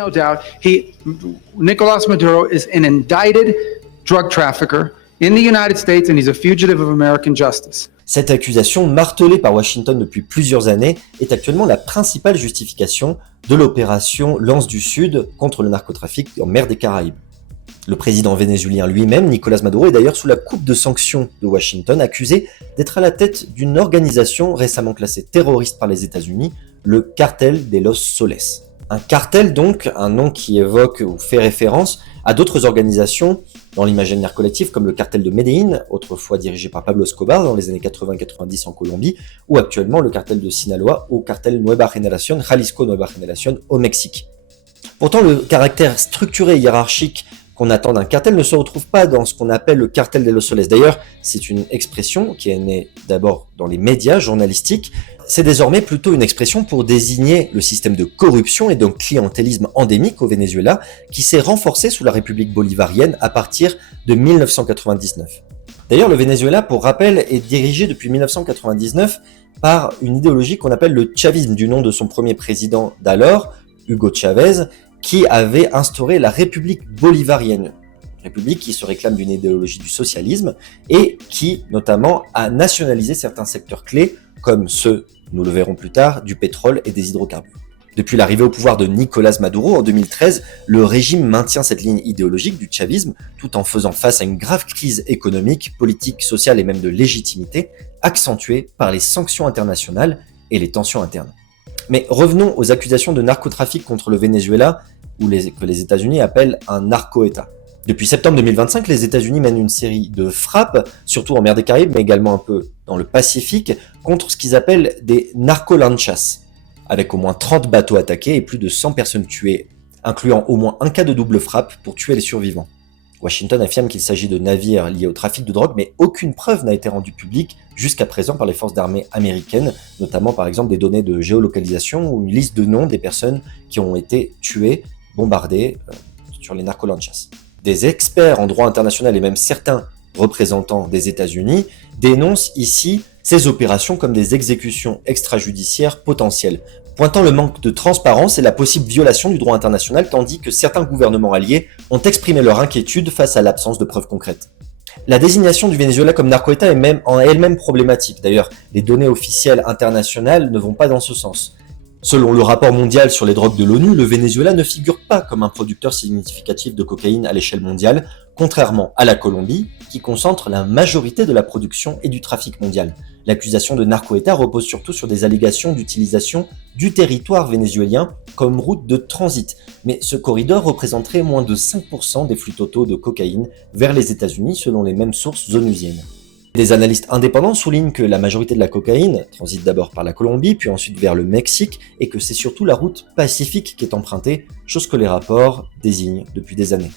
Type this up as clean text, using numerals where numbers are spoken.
No doubt, Nicolas Maduro is an indicted drug trafficker in the United States and he's a fugitive of American justice. Cette accusation, martelée par Washington depuis plusieurs années, est actuellement la principale justification de l'opération Lance du Sud contre le narcotrafic en mer des Caraïbes. Le président vénézuélien lui-même, Nicolas Maduro, est d'ailleurs sous la coupe de sanctions de Washington, accusé d'être à la tête d'une organisation récemment classée terroriste par les États-Unis, le Cartel de los Soles. Un cartel donc, un nom qui évoque ou fait référence à d'autres organisations dans l'imaginaire collectif comme le cartel de Medellín, autrefois dirigé par Pablo Escobar dans les années 80-90 en Colombie, ou actuellement le cartel de Sinaloa ou cartel Nueva Generación, Jalisco Nueva Generación au Mexique. Pourtant, le caractère structuré et hiérarchique qu'on attend d'un cartel ne se retrouve pas dans ce qu'on appelle le cartel de los Soles. D'ailleurs, c'est une expression qui est née d'abord dans les médias journalistiques. C'est désormais plutôt une expression pour désigner le système de corruption et d'un clientélisme endémique au Venezuela qui s'est renforcé sous la République bolivarienne à partir de 1999. D'ailleurs, le Venezuela, pour rappel, est dirigé depuis 1999 par une idéologie qu'on appelle le chavisme, du nom de son premier président d'alors, Hugo Chavez, qui avait instauré la République bolivarienne, république qui se réclame d'une idéologie du socialisme et qui, notamment, a nationalisé certains secteurs clés, comme ceux, nous le verrons plus tard, du pétrole et des hydrocarbures. Depuis l'arrivée au pouvoir de Nicolas Maduro en 2013, le régime maintient cette ligne idéologique du chavisme tout en faisant face à une grave crise économique, politique, sociale et même de légitimité, accentuée par les sanctions internationales et les tensions internes. Mais revenons aux accusations de narcotrafic contre le Venezuela, que les États-Unis appellent un narco-État. Depuis septembre 2025, les États-Unis mènent une série de frappes, surtout en mer des Caraïbes, mais également un peu dans le Pacifique, contre ce qu'ils appellent des narco-lanchas, avec au moins 30 bateaux attaqués et plus de 100 personnes tuées, incluant au moins un cas de double frappe pour tuer les survivants. Washington affirme qu'il s'agit de navires liés au trafic de drogue, mais aucune preuve n'a été rendue publique jusqu'à présent par les forces d'armée américaines, notamment par exemple des données de géolocalisation ou une liste de noms des personnes qui ont été tuées, bombardées sur les narco-lanchas. Des experts en droit international et même certains représentants des États-Unis dénoncent ici ces opérations comme des exécutions extrajudiciaires potentielles, pointant le manque de transparence et la possible violation du droit international, tandis que certains gouvernements alliés ont exprimé leur inquiétude face à l'absence de preuves concrètes. La désignation du Venezuela comme narco-État est même en elle-même problématique. D'ailleurs, les données officielles internationales ne vont pas dans ce sens. Selon le rapport mondial sur les drogues de l'ONU, le Venezuela ne figure pas comme un producteur significatif de cocaïne à l'échelle mondiale, contrairement à la Colombie, qui concentre la majorité de la production et du trafic mondial. L'accusation de narco-État repose surtout sur des allégations d'utilisation du territoire vénézuélien comme route de transit, mais ce corridor représenterait moins de 5% des flux totaux de cocaïne vers les États-Unis selon les mêmes sources onusiennes. Des analystes indépendants soulignent que la majorité de la cocaïne transite d'abord par la Colombie, puis ensuite vers le Mexique, et que c'est surtout la route pacifique qui est empruntée, chose que les rapports désignent depuis des années.